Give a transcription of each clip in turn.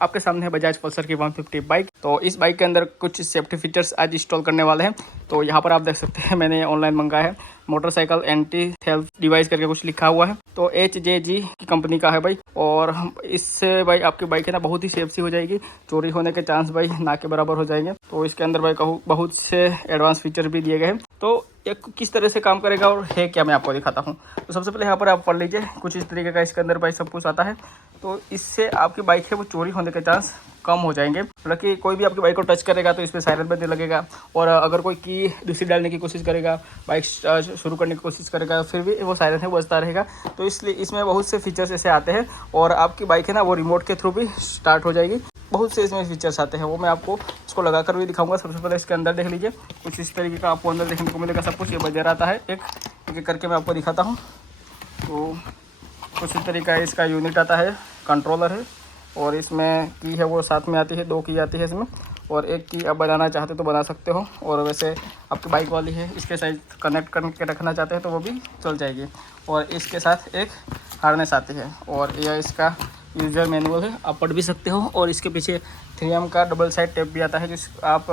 आपके सामने है बजाज पल्सर की 150 बाइक। तो इस बाइक के अंदर कुछ सेफ्टी फीचर्स आज इंस्टॉल करने वाले हैं। तो यहाँ पर आप देख सकते हैं मैंने ऑनलाइन मंगाया है, मोटरसाइकिल एंटी थेफ्ट डिवाइस करके कुछ लिखा हुआ है। तो HJG की कंपनी का है भाई। और इससे भाई आपकी बाइक है ना बहुत ही सेफ सी हो जाएगी, चोरी होने के चांस भाई ना के बराबर हो जाएंगे। तो इसके अंदर भाई कहूँ बहुत से एडवांस फीचर भी दिए गए हैं। तो ये किस तरह से काम करेगा और है क्या, मैं आपको दिखाता हूँ। तो सबसे पहले यहाँ पर आप पढ़ लीजिए, कुछ इस तरीके का इसके अंदर भाई सब कुछ आता है। तो इससे आपकी बाइक है वो चोरी होने के चांस कम हो जाएंगे। मतलब कि कोई भी आपकी बाइक को टच करेगा तो इस पर सायरन बजने लगेगा, और अगर कोई की दूसरी डालने की कोशिश करेगा, बाइक शुरू करने की कोशिश करेगा, फिर भी वो सायरन है बजता रहेगा। तो इसलिए इसमें बहुत से फीचर्स ऐसे आते हैं, और आपकी बाइक है ना वो रिमोट के थ्रू भी स्टार्ट हो जाएगी। बहुत से इसमें फीचर्स आते हैं, वो मैं आपको इसको लगा कर भी दिखाऊंगा। सबसे पहले इसके अंदर देख लीजिए, कुछ इस तरीके का आपको अंदर देखने को मिलेगा। सब कुछ ये बजा रहता है, एक एक करके मैं आपको दिखाता हूँ। तो कुछ इस तरीका है, इसका यूनिट आता है, कंट्रोलर है, और इसमें की है वो साथ में आती है, 2 की आती है इसमें, और एक की आप बनाना चाहते तो बना सकते हो। और वैसे आपकी बाइक वाली है, इसके साथ कनेक्ट करके रखना चाहते हैं तो वो भी चल जाएगी। और इसके साथ एक हार्नेस आती है, और यह इसका यूज़र मैनुअल है, आप पढ़ भी सकते हो। और इसके पीछे 3M का डबल साइड टेप भी आता है, जिस आप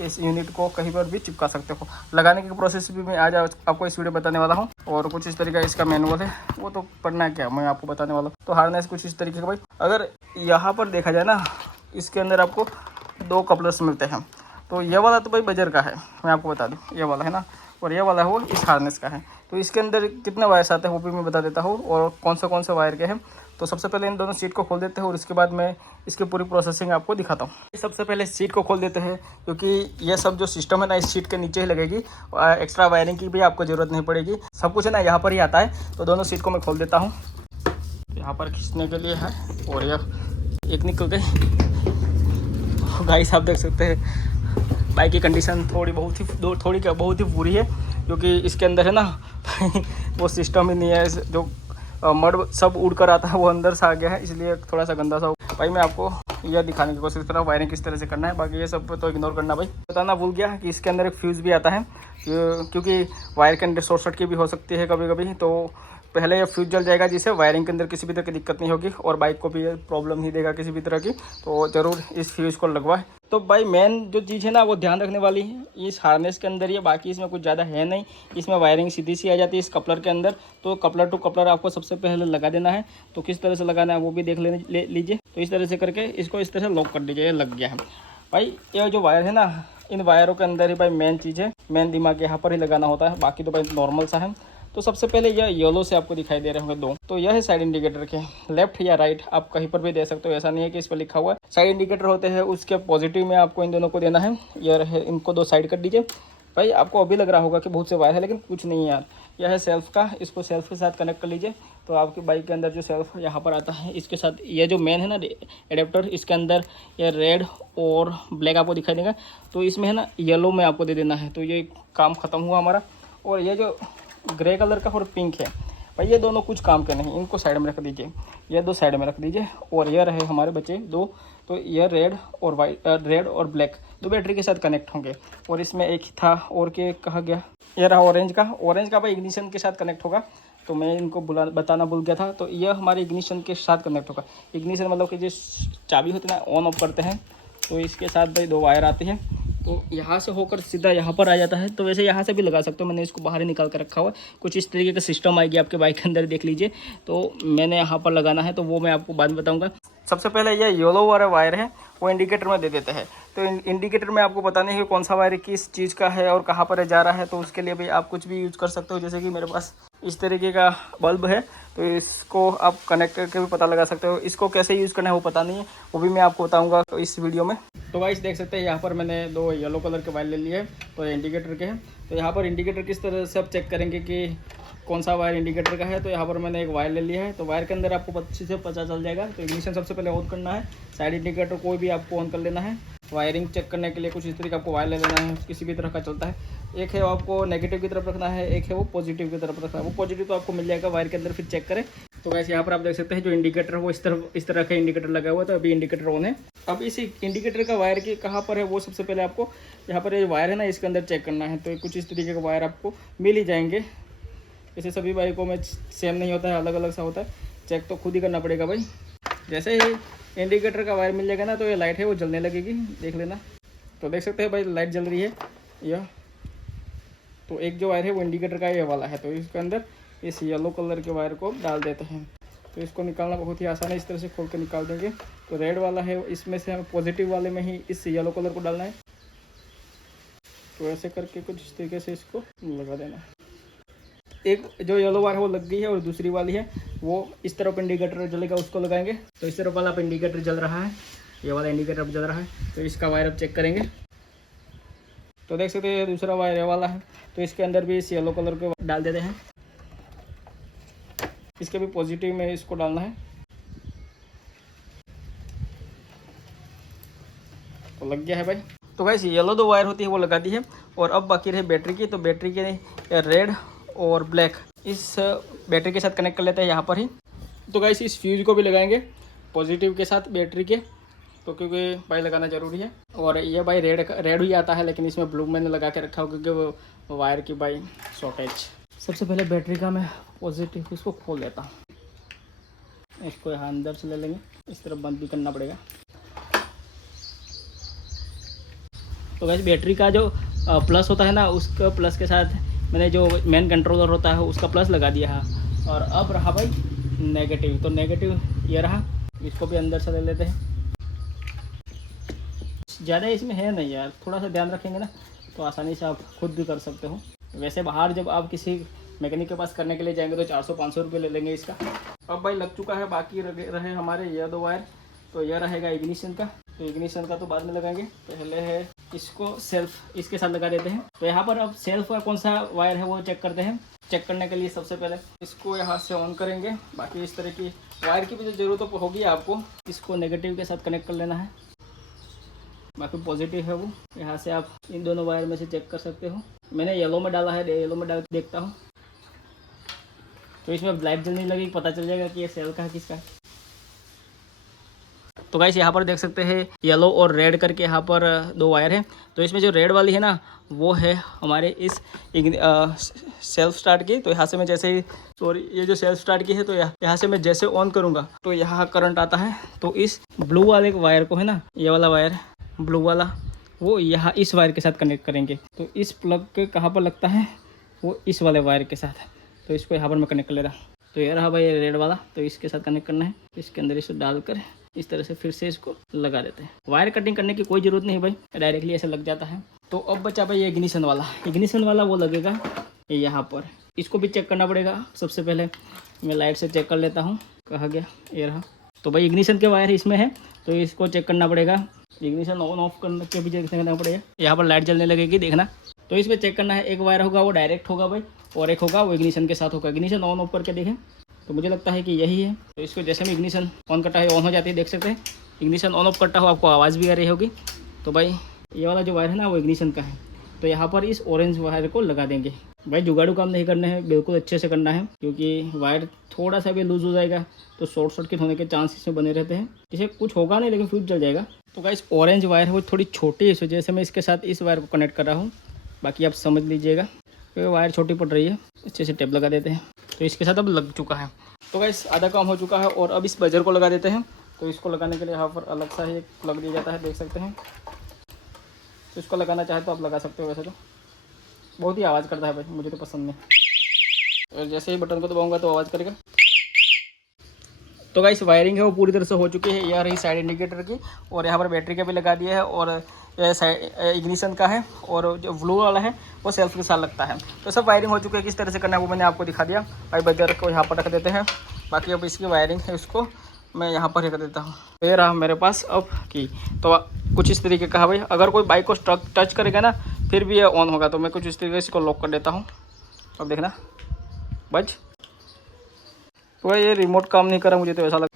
इस यूनिट को कहीं पर भी चिपका सकते हो। लगाने की प्रोसेस भी मैं आज आपको इस वीडियो बताने वाला हूँ। और कुछ इस तरीका इसका मैनुअल है, वो तो पढ़ना है क्या, मैं आपको बताने वाला हूँ। तो हार्नेस कुछ इस तरीके का भाई। अगर यहाँ पर देखा जाए ना, इसके अंदर आपको 2 कपलर्स मिलते हैं। तो ये वाला तो भाई बजर का है, मैं आपको बता दूँ, ये वाला है ना, और ये वाला है वो इस हार्नेस का है। तो इसके अंदर कितने वायर्स आते हैं वो भी मैं बता देता हूँ, और कौन से वायर के हैं। तो सबसे पहले इन दोनों सीट को खोल देते हैं, और उसके बाद मैं इसकी पूरी प्रोसेसिंग आपको दिखाता हूँ। सबसे पहले सीट को खोल देते हैं, क्योंकि ये सब जो सिस्टम है ना इस सीट के नीचे ही लगेगी, एक्स्ट्रा वायरिंग की भी आपको ज़रूरत नहीं पड़ेगी, सब कुछ है ना यहाँ पर ही आता है। तो दोनों सीट को मैं खोल देता हूँ, यहाँ पर खींचने के लिए है, और यह एक निकल गई। गाइस आप देख सकते हैं बाइक की कंडीशन बहुत ही बुरी है, क्योंकि इसके अंदर है ना वो सिस्टम ही नहीं है, जो मड सब उड़ कर आता है वो अंदर से आ गया है, इसलिए थोड़ा सा गंदा सा भाई। मैं आपको यह दिखाने की कोशिश कर रहा हूँ वायरिंग किस तरह से करना है, बाकी ये सब तो इग्नोर करना भाई। बताना भूल गया कि इसके अंदर एक फ्यूज़ भी आता है, क्योंकि वायर के अंदर शॉर्ट सर्किट भी हो सकती है कभी कभी। तो पहले ये फ्यूज जल जाएगा, जिससे वायरिंग के अंदर किसी भी तरह की दिक्कत नहीं होगी, और बाइक को भी ये प्रॉब्लम नहीं देगा किसी भी तरह की। तो ज़रूर इस फ्यूज को लगवाए। तो भाई मेन जो चीज़ है ना वो ध्यान रखने वाली है इस हार्नेस के अंदर ही है, बाकी इसमें कुछ ज़्यादा है नहीं। इसमें वायरिंग सीधी सी आ जाती है इस कपलर के अंदर। तो कपलर टू कपलर आपको सबसे पहले लगा देना है। तो किस तरह से लगाना है वो भी देख लीजिए। तो इस तरह से करके इसको इस तरह से लॉक कर दीजिए, ये लग गया है भाई। ये जो वायर है ना, इन वायरों के अंदर ही भाई मेन चीज़ है, मेन दिमाग यहाँ पर ही लगाना होता है, बाकी तो भाई नॉर्मल सा है। तो सबसे पहले यह येलो से आपको दिखाई दे रहे होंगे 2, तो यह है साइड इंडिकेटर के, लेफ्ट या राइट आप कहीं पर भी दे सकते हो, ऐसा नहीं है कि इस पर लिखा हुआ है। साइड इंडिकेटर होते हैं, उसके पॉजिटिव में आपको इन दोनों को देना है। यह रहे, इनको 2 साइड कर दीजिए भाई। आपको अभी लग रहा होगा कि बहुत से वायर है, लेकिन कुछ नहीं है यार, यह है सेल्फ का, इसको सेल्फ के साथ कनेक्ट कर लीजिए। तो आपकी बाइक के अंदर जो सेल्फ यहाँ पर आता है, इसके साथ ये जो मेन है ना एडेप्टर, इसके अंदर ये रेड और ब्लैक आपको दिखाई देगा। तो इसमें है ना येलो में आपको दे देना है। तो ये काम ख़त्म हुआ हमारा। और ये जो ग्रे कलर का और पिंक है भाई, ये दोनों कुछ काम के नहीं, इनको साइड में रख दीजिए, ये 2 साइड में रख दीजिए। और ये रहे हमारे बचे 2, तो ये रेड और वाइट, रेड और ब्लैक 2 बैटरी के साथ कनेक्ट होंगे। और इसमें एक ही था, और के कहा गया, ये रहा ऑरेंज का भाई इग्निशन के साथ कनेक्ट होगा। तो मैं इनको बताना भूल गया था। तो यह हमारे इग्निशन के साथ कनेक्ट होगा। इग्निशन मतलब कि जिस चाबी होती है ना ऑन ऑफ करते हैं, तो इसके साथ भाई 2 वायर आती हैं। तो यहाँ से होकर सीधा यहाँ पर आ जाता है। तो वैसे यहाँ से भी लगा सकते हो, मैंने इसको बाहर ही निकाल कर रखा हुआ है। कुछ इस तरीके का सिस्टम आएगी आपके बाइक के अंदर, देख लीजिए। तो मैंने यहाँ पर लगाना है, तो वो मैं आपको बाद में बताऊँगा। सबसे पहले ये येलो वाला वायर है वो इंडिकेटर में दे देते हैं। तो इंडिकेटर में आपको बताने है कि कौन सा वायर किस चीज़ का है और कहाँ पर जा रहा है। तो उसके लिए भी आप कुछ भी यूज़ कर सकते हो, जैसे कि मेरे पास इस तरीके का बल्ब है, तो इसको आप कनेक्ट करके भी पता लगा सकते हो। इसको कैसे यूज़ करना है वो पता नहीं है, वो भी मैं आपको बताऊँगा इस वीडियो में। तो गाइस देख सकते हैं यहाँ पर मैंने 2 येलो कलर के वायर ले लिए हैं, तो इंडिकेटर के हैं। तो यहाँ पर इंडिकेटर किस तरह से आप चेक करेंगे कि कौन सा वायर इंडिकेटर का है। तो यहाँ पर मैंने एक वायर ले लिया है, तो वायर के अंदर आपको अच्छे से पता चल जाएगा। तो इग्निशन सबसे पहले ऑन करना है, साइड इंडिकेटर कोई भी आपको ऑन कर लेना है। वायरिंग चेक करने के लिए कुछ इस तरीके आपको वायर ले लेना है, किसी भी तरह का चलता है। एक है वो आपको नेगेटिव की तरफ रखना है, एक है वो पॉजिटिव की तरफ रखना है। वो पॉजिटिव तो आपको मिल जाएगा वायर के अंदर, फिर चेक करें। तो वैसे यहाँ पर आप देख सकते हैं जो इंडिकेटर है वो इस तरह का इंडिकेटर लगा हुआ है। तो अभी इंडिकेटर ऑन है। अब इस इंडिकेटर का वायर की कहाँ पर है वो सबसे पहले आपको यहाँ पर ये वायर है ना इसके अंदर चेक करना है। तो कुछ इस तरीके का वायर आपको मिल ही जाएंगे। जैसे सभी बाइकों में सेम नहीं होता है, अलग अलग सा होता है, चेक तो खुद ही करना पड़ेगा भाई। जैसे ही इंडिकेटर का वायर मिल जाएगा ना, तो ये लाइट है वो जलने लगेगी, देख लेना। तो देख सकते हैं भाई लाइट जल रही है यह। तो एक जो वायर है वो इंडिकेटर का ये वाला है, तो इसके अंदर इस येलो कलर के वायर को डाल देते हैं। तो इसको निकालना बहुत ही आसान है, इस तरह से खोल के निकाल देंगे। तो रेड वाला है इसमें से हमें पॉजिटिव वाले में ही इस येलो कलर को डालना है। तो ऐसे करके कुछ इस तरीके से इसको लगा देना। एक जो येलो वायर है वो लग गई है, और दूसरी वाली है वो इस तरफ इंडिकेटर जलेगा, उसको लगाएंगे। तो इस तरफ वाला इंडिकेटर जल रहा है, ये वाला इंडिकेटर अब जल रहा है। तो इसका वायर अब चेक करेंगे। तो देख सकते हैं दूसरा वायर ये वाला है, तो इसके अंदर भी इस येलो कलर को डाल देते हैं। इसके भी पॉजिटिव में इसको डालना है। तो लग गया है भाई। तो गाइस येलो दो वायर होती है वो लगा दी है, और अब बाकी रहे बैटरी की। तो बैटरी के रेड और ब्लैक इस बैटरी के साथ कनेक्ट कर लेते हैं यहाँ पर ही। तो गाइस इस फ्यूज को भी लगाएंगे पॉजिटिव के साथ बैटरी के, तो क्योंकि भाई लगाना ज़रूरी है। और ये भाई रेड ही आता है, लेकिन इसमें ब्लू मैंने लगा के रखा हो क्योंकि वो वायर की भाई शॉर्टेज। सबसे पहले बैटरी का मैं पॉजिटिव इसको खोल देता हूँ। इसको यहाँ अंदर से ले लेंगे, इस तरफ बंद भी करना पड़ेगा। तो गाइस बैटरी का जो प्लस होता है ना, उसका प्लस के साथ मैंने जो मेन कंट्रोलर होता है उसका प्लस लगा दिया है। और अब रहा भाई नेगेटिव। तो नेगेटिव ये रहा, इसको भी अंदर से ले लेते हैं। ज़्यादा इसमें है नहीं यार, थोड़ा सा ध्यान रखेंगे ना तो आसानी से आप खुद भी कर सकते हो। वैसे बाहर जब आप किसी मैकेनिक के पास करने के लिए जाएंगे तो 400-500 रुपये ले लेंगे इसका। अब भाई लग चुका है, बाकी रहे हमारे ये दो वायर। तो यह रहेगा इग्निशन का। तो इग्निशन का तो बाद में लगाएंगे, पहले है इसको सेल्फ इसके साथ लगा देते हैं। तो यहाँ पर अब सेल्फ का कौन सा वायर है वो चेक करते हैं। चेक करने के लिए सबसे पहले इसको यहाँ से ऑन करेंगे। बाकी इस तरह की वायर की भी जो ज़रूरत होगी आपको, इसको नेगेटिव के साथ कनेक्ट कर लेना है। बाकी पॉजिटिव है वो, यहाँ से आप इन दोनों वायर में से चेक कर सकते हो। मैंने येलो में डाला है, येलो में डाल के देखता हूँ। तो इसमें लाइट जलने लगेगी, पता चल जाएगा कि ये सेल का है किसका है। तो गाइस यहाँ पर देख सकते हैं येलो और रेड करके यहाँ पर दो वायर हैं। तो इसमें जो रेड वाली है ना वो है हमारे इस सेल्फ स्टार्ट की। तो यहाँ से मैं जैसे ही ये जो सेल्फ स्टार्ट की है, तो यहाँ से मैं जैसे ऑन करूँगा तो यहाँ करंट आता है। तो इस ब्लू वाले वायर को है ना, ये वाला वायर ब्लू वाला, वो यहाँ इस वायर के साथ कनेक्ट करेंगे। तो इस प्लग के कहाँ पर लगता है, वो इस वाले वायर के साथ। तो इसको यहाँ पर मैं कनेक्ट कर ले रहा। तो ये रहा भाई रेड वाला, तो इसके साथ कनेक्ट करना है। इसके अंदर इसे डालकर इस तरह से फिर से इसको लगा देते हैं। वायर कटिंग करने की कोई ज़रूरत नहीं भाई, डायरेक्टली ऐसे लग जाता है। तो अब बचा भाई ये इग्निशन वाला। इग्निशन वाला वो लगेगा यहाँ पर। इसको भी चेक करना पड़ेगा। सबसे पहले मैं लाइट से चेक कर लेता हूँ, कहाँ गया, ये रहा। तो भाई इग्निशन के वायर इसमें है, तो इसको चेक करना पड़ेगा। इग्निशन ऑन ऑफ करने के भी चेक करना पड़ेगा। यहाँ पर लाइट जलने लगेगी, देखना। तो इसमें चेक करना है, एक वायर होगा वो डायरेक्ट होगा भाई, और एक होगा वो इग्निशन के साथ होगा। इग्निशन ऑन ऑफ करके देखें, तो मुझे लगता है कि यही है। तो इसको जैसे मैं इग्निशन ऑन करता है ऑन हो जाती है, देख सकते हैं। इग्निशन ऑन ऑफ करता हो आपको आवाज़ भी आ रही होगी। तो भाई ये वाला जो वायर है ना वो इग्निशन का है। तो यहाँ पर इस ऑरेंज वायर को लगा देंगे। भाई जुगाड़ू काम नहीं करना है, बिल्कुल अच्छे से करना है, क्योंकि वायर थोड़ा सा भी लूज हो जाएगा तो शॉर्ट सर्किट होने के चांस इसमें बने रहते हैं। इसे कुछ होगा नहीं, लेकिन फ्यूज जल जाएगा। तो गाइस ऑरेंज वायर है वो थोड़ी छोटी है, इस वजह से मैं इसके साथ इस वायर को कनेक्ट कर रहा हूँ। बाकी आप समझ लीजिएगा, क्योंकि वायर छोटी पड़ रही है। अच्छे से टेप लगा देते हैं। तो इसके साथ अब लग चुका है। तो गाइस आधा काम हो चुका है, और अब इस बजर को लगा देते हैं। तो इसको लगाने के लिए यहाँ पर अलग सा ही एक प्लग दिया जाता है, देख सकते हैं। तो इसको लगाना चाहे तो आप लगा सकते हो। वैसे तो बहुत ही आवाज़ करता है भाई, मुझे तो पसंद नहीं। और जैसे ही बटन को दबाऊंगा तो आवाज़ करेगा। तो गाइस वायरिंग है वो पूरी तरह से हो चुकी है। यह रही साइड इंडिकेटर की, और यहाँ पर बैटरी का भी लगा दिया है, और इग्निशन का है, और जो ब्लू वाला है वो सेल्फ के साथ लगता है। तो सब वायरिंग हो चुकी है। किस तरह से करना है वो मैंने आपको दिखा दिया। भाई बजर को यहाँ पर रख देते हैं। बाकी अब इसकी वायरिंग है उसको मैं यहाँ पर ही कर देता हूँ। तो ये रहा मेरे पास अब की। तो कुछ इस तरीके का है भाई। अगर कोई बाइक को टच करेगा ना फिर भी ये ऑन होगा। तो मैं कुछ इस तरीके से इसको लॉक कर देता हूँ। अब देखना बज। तो ये रिमोट काम नहीं कर रहा, मुझे तो ऐसा लग।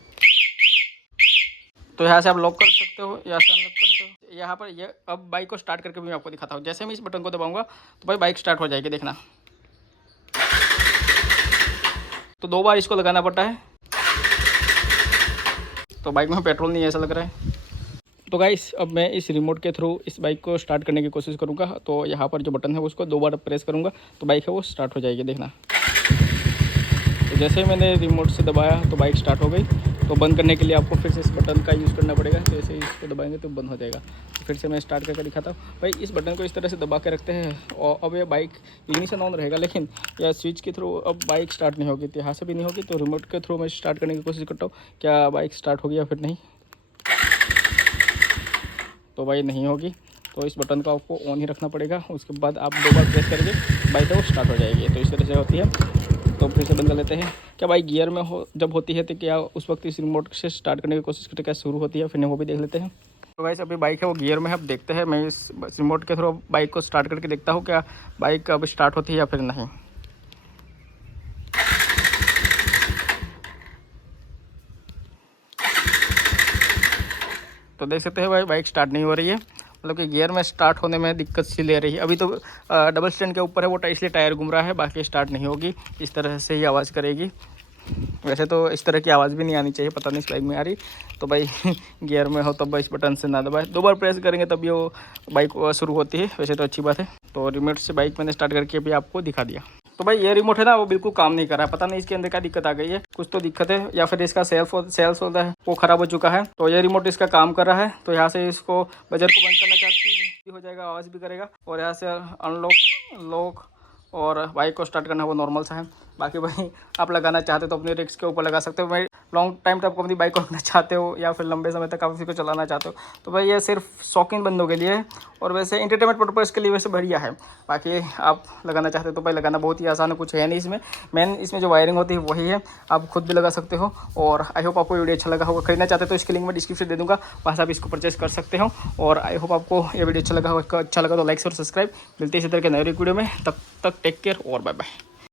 तो यहाँ से आप लॉक कर सकते हो, यहाँ से अनलॉक करते हो। यहाँ पर ये अब बाइक को स्टार्ट करके भी मैं आपको दिखाता हूँ। जैसे मैं इस बटन को दबाऊंगा तो भाई बाइक स्टार्ट हो जाएगी, देखना। तो 2 बार इसको लगाना पड़ता है। तो बाइक में पेट्रोल नहीं है ऐसा लग रहा है। तो गाइस अब मैं इस रिमोट के थ्रू इस बाइक को स्टार्ट करने की कोशिश करूँगा। तो यहाँ पर जो बटन है उसको 2 बार प्रेस करूँगा तो बाइक है वो स्टार्ट हो जाएगी, देखना। तो जैसे ही मैंने रिमोट से दबाया तो बाइक स्टार्ट हो गई। तो तो बंद करने के लिए आपको फिर से इस बटन का यूज़ करना पड़ेगा। तो ऐसे इसको दबाएंगे तो बंद हो जाएगा। तो फिर से मैं स्टार्ट करके दिखाता हूँ। भाई इस बटन को इस तरह से दबा के रखते हैं और अब ये बाइक इग्निशन ऑन रहेगा, लेकिन यह स्विच के थ्रू अब बाइक स्टार्ट नहीं होगी। तो यहाँ से भी नहीं होगी, तो रिमोट के थ्रू मैं स्टार्ट करने की कोशिश करता हूँ क्या बाइक स्टार्ट होगी या फिर नहीं। तो भाई नहीं होगी, तो इस बटन का आपको ऑन ही रखना पड़ेगा। उसके बाद आप 2 बार प्रेस करके बाइक वो स्टार्ट हो जाएगी। तो इस तरह से होती है। तो फिर से बंद कर लेते हैं। क्या बाइक गियर में हो जब होती है तो क्या उस वक्त इस रिमोट से स्टार्ट करने की कोशिश करते क्या शुरू होती है, फिर नहीं वो भी देख लेते हैं। तो गाइस अभी बाइक है वो गियर में है। अब देखते हैं, मैं इस रिमोट के थ्रू बाइक को स्टार्ट करके देखता हूँ क्या बाइक अब स्टार्ट होती है या फिर नहीं। तो देख सकते हैं भाई बाइक स्टार्ट नहीं हो रही है, मतलब कि गियर में स्टार्ट होने में दिक्कत सी ले रही है। अभी तो डबल स्टैंड के ऊपर है वो, इसलिए टायर घूम रहा है, बाकी स्टार्ट नहीं होगी। इस तरह से ही आवाज़ करेगी। वैसे तो इस तरह की आवाज़ भी नहीं आनी चाहिए, पता नहीं इस बाइक में आ रही। तो भाई गियर में हो तब इस बटन से ना दबाए, 2 बार प्रेस करेंगे तभी वो बाइक शुरू होती है। वैसे तो अच्छी बात है। तो रिमोट से बाइक मैंने स्टार्ट करके भी आपको दिखा दिया। तो भाई ये रिमोट है ना वो बिल्कुल काम नहीं कर रहा है, पता नहीं इसके अंदर क्या दिक्कत आ गई है। कुछ तो दिक्कत है या फिर इसका सेल्स होता है वो ख़राब हो चुका है। तो ये रिमोट इसका काम कर रहा है। तो यहाँ से इसको बजर को बंद करना चाहती हो जाएगा, आवाज़ भी करेगा। और यहाँ से अनलॉक, लॉक और बाइक को स्टार्ट करना वो नॉर्मल सा है। बाकी भाई आप लगाना चाहते हो तो अपने रिस्क के ऊपर लगा सकते हो। भाई लॉन्ग टाइम तक अपनी बाइक को रखना चाहते हो या फिर लंबे समय तक आप उसी को चलाना चाहते हो तो भाई ये सिर्फ शौकीन बंदों के लिए है। और वैसे इंटरटेनमेंट पर्पज़ के लिए वैसे बढ़िया है। बाकी आप लगाना चाहते हो तो भाई लगाना बहुत ही आसान है, कुछ है नहीं इसमें। मेन इसमें जो वायरिंग होती है वही है, आप खुद भी लगा सकते हो। और आई होप आपको वीडियो अच्छा लगा होगा। खरीदना चाहते हो तो इसकी लिंक मैं डिस्क्रिप्शन दे दूँगा, वहाँ से आप इसको परचेस कर सकते हो। और आई होप आपको ये वीडियो अच्छा लगा होगा। अच्छा लगा तो लाइक और सब्सक्राइब। मिलते हैं इसी तरह के नए वीडियो में, तब तक टेक केयर और बाय बाय।